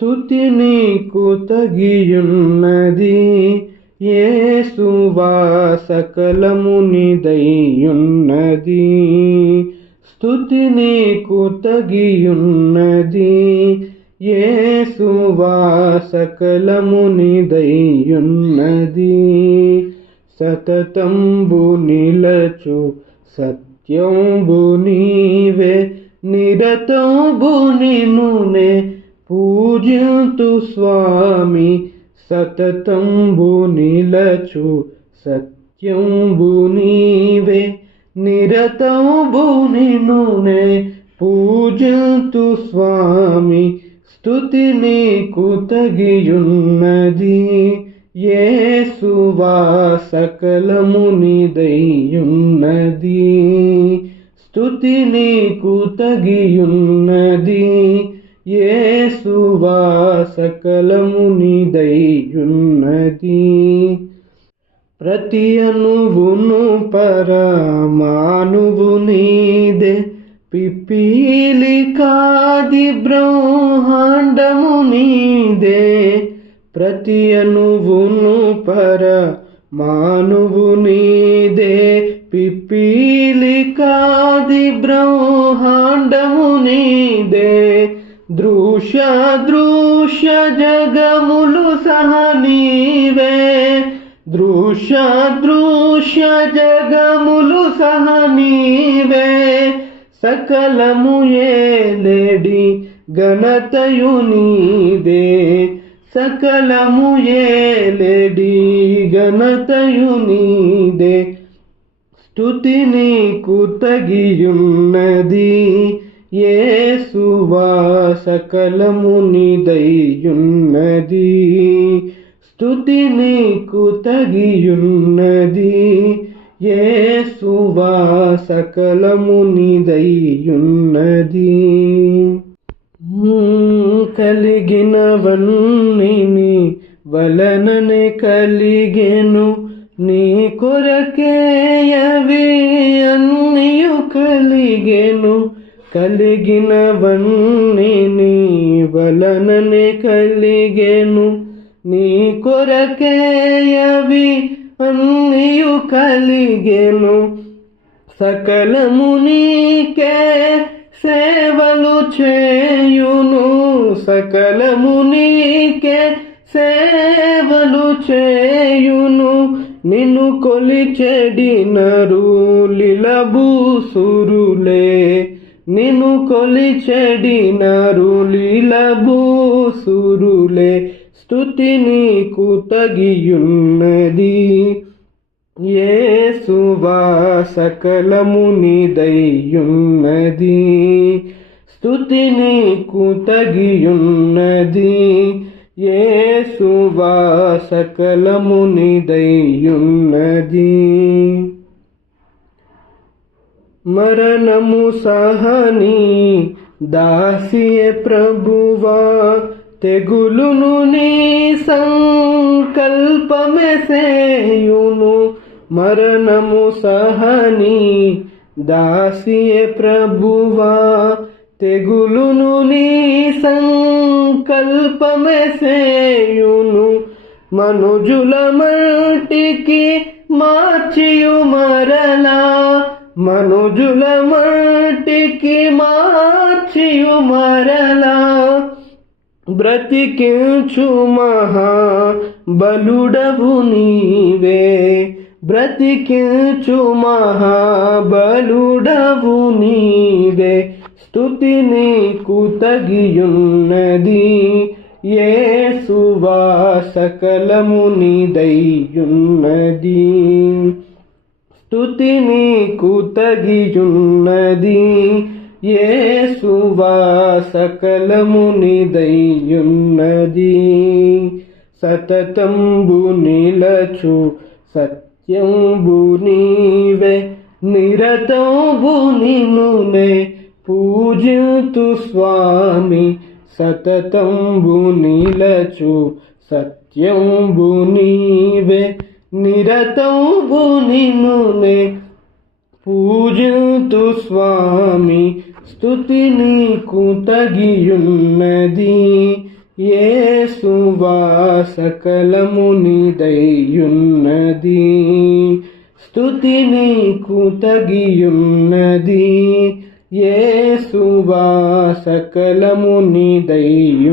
స్తుతి నీకు తగియున్నది యేసువా, సకలము నీదైయున్నది. స్తుతి నీకు తగియున్నది యేసువా, సకలము నీదైయున్నది. సతతంబు నిలచు సత్యంబు నీవే, నిరతంబు నిన్నునే పూజింతు స్వామి. సతతంబు నిలచు సత్యంబు నీవే, నిరతంబు నిన్నునే పూజింతు స్వామి. స్తుతి నీకు తగియున్నది యేసువా, సకలము నీదైయున్నది. స్తుతి నీకు తగియున్నది యేసువా, సకలము నీదైయున్నది. ప్రతి అణువును పరమాణువు నీదే, పిపీలి కాది బ్రహ్మాండము నీదే. ప్రతి అణువును పరమాణువు నీదే, పిపీలి కాది బ్రహ్మాండము నీదే. దృశ్య దృశ్య జగములు సహ నీవే, దృశ్య దృశ్య జగములు సహ నీవే. సకలము ఏలేడి ఘనతయు నీదే, సకలము ఏలేడి ఘనతయు నీదే. స్తుతి నీకు తగియున్నది యేసువా, సకలము నీదైయున్నది. స్తుతి నీకు తగియున్నది యేసువా, సకలము నీదైయున్నది. కలిగినవన్నీ నీ వలననే కలిగెను, నీ కొరకే అవి అన్నియు కలిగెను. కలిగినవన్నీ నీ వలననే కలిగెను, నీ కొరకే అవి అన్నియు కలిగెను. సకలము నీకే సేవలు చేయును, సకలము నీకే సేవలు చేయును. నిన్ను కొలిచెడి నరులిలబూసురులే, నిన్ను కొలిచెడి నరులిలబూసురులే. స్తుతి నీకు తగియున్నది యేసువా, సకలము నీదైయున్నది. స్తుతి నీకు తగియున్నది యేసువా, సకలము నీదైయున్నది. మరణము సహని దాసియే ప్రభువా, తెగులును నీ సంకల్పమే సేయును. మరణము సహని దాసియే ప్రభువా, తెగులును నీ సంకల్పమే సేయును. మనుజుల మట్టికి మార్చియు మరలా, మనుజుల మట్టికి మార్చియు మరలా. బ్రతికించు మహా బలుడవు నీవే, బ్రతికించు మహా బలుడవు నీవే. స్తుతి నీకు తగియున్నది యేసువా, సకలము నీదైయున్నది. స్తుతి నీకు తగియున్నది యేసువా, సకలము నీదైయున్నది. సతతంబు నిలచు సత్యంబు నీవే, నిరతంబు నిన్నునే పూజింతు స్వామి. సతతంబు నిలచు సత్యంబు నీవే, నిరతంబు నిన్నునే పూజింతు స్వామి. స్తుతి నీకు తగియున్నది యేసువా సకలము నీదైయున్నది, స్తుతి నీకు తగియున్నది. యేసువా సకలము నీదైయున్నది.